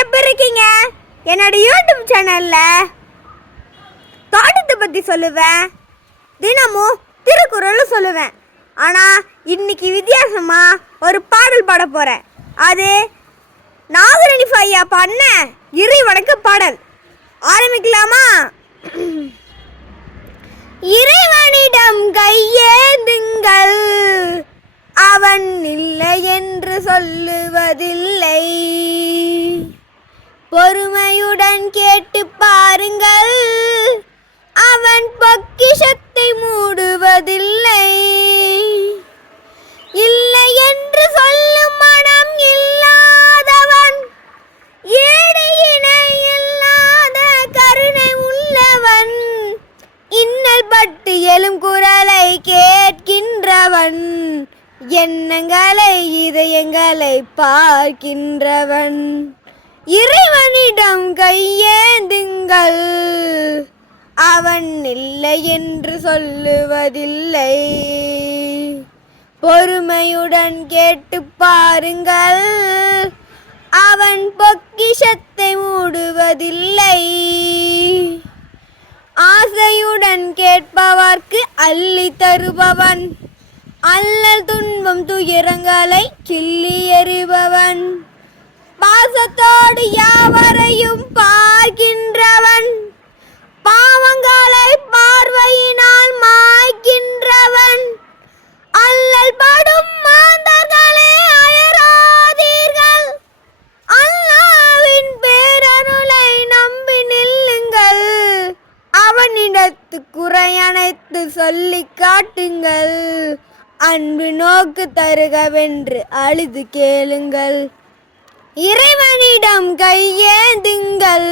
எப்படி இருக்கீங்க? என்னோட யூடியூப் சேனல்ல தோட்டத்தை பத்தி சொல்லுவேன். தினமும் திருக்குறள் சொல்லுவேன். ஆனா இன்னைக்கு வித்தியாசமா ஒரு பாடல் பாட போறேன். அது நாகரணி ஐயா பண்ண இறை வணக்க பாடல். ஆரம்பிக்கலாமா? இறைவனிடம் கையேந்துங்கள். அவன் இல்லை என்று சொல்லுவதில்லை. கேட்டு பாருங்கள். அவன் பொக்கிஷத்தை மூடுவதில்லை. இல்லை என்று சொல்லும் மனம் இல்லாதவன் ஏடு இல்லாத கருணை உள்ளவன் இன்னல் பட்டு எழும் குரலை கேட்கின்றவன் எண்ணங்களை இதயங்களை பார்க்கின்றவன். இறைவனிடம் கையேந்துங்கள் அவன் இல்லை என்று சொல்லுவதில்லை. பொறுமையுடன் கேட்டு பாருங்கள். அவன் பொக்கிஷத்தை மூடுவதில்லை. ஆசையுடன் கேட்பவர்க்கு அள்ளி தருபவன். அல்லல் துன்பம் துயரங்களை கிள்ளி எறிபவன். பாசத்தோடு யாவரையும் பார்க்கின்றவன் அனைத்து சொல்லி காட்டுங்கள். அன்பு நோக்கு தருகவென்று அழுது கேளுங்கள். இறைவனிடம் கையேந்துங்கள்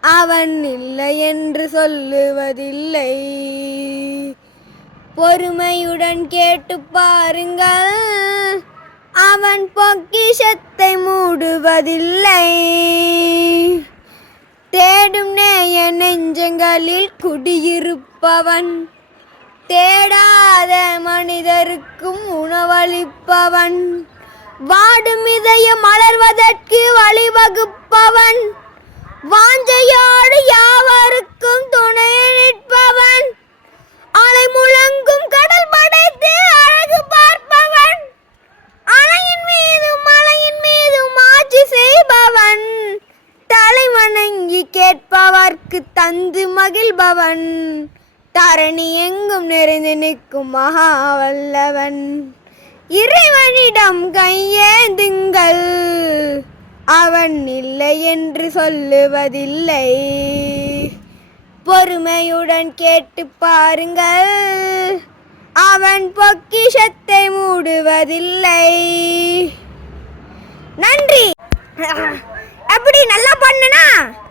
அவன் இல்லை என்று சொல்லுவதில்லை. பொறுமையுடன் கேட்டு பாருங்கள். அவன் பொக்கிஷத்தை மூடுவதில்லை. நெஞ்சங்களில் குடியிருப்பவன். தேடாத மனிதருக்கும் உணவளிப்பவன். வாடும் இதயம் மலர்வதற்கு வழிவகுப்பவன். வாஞ்சையோடு யாவருக்கும் துணை நிற்பவன். கேட்பவர்க்கு தந்து மகிழ்பவன். தரணி எங்கும் நிறைந்து நிற்கும் மகா வல்லவன் இறைவனிடம் கையேந்துங்கள். அவன் இல்லை என்று சொல்லுவதில்லை. பொறுமையுடன் கேட்டு பாருங்கள். அவன் பொக்கிஷத்தை மூடுவதில்லை. நன்றி. எப்படி நல்லா பண்ணனா?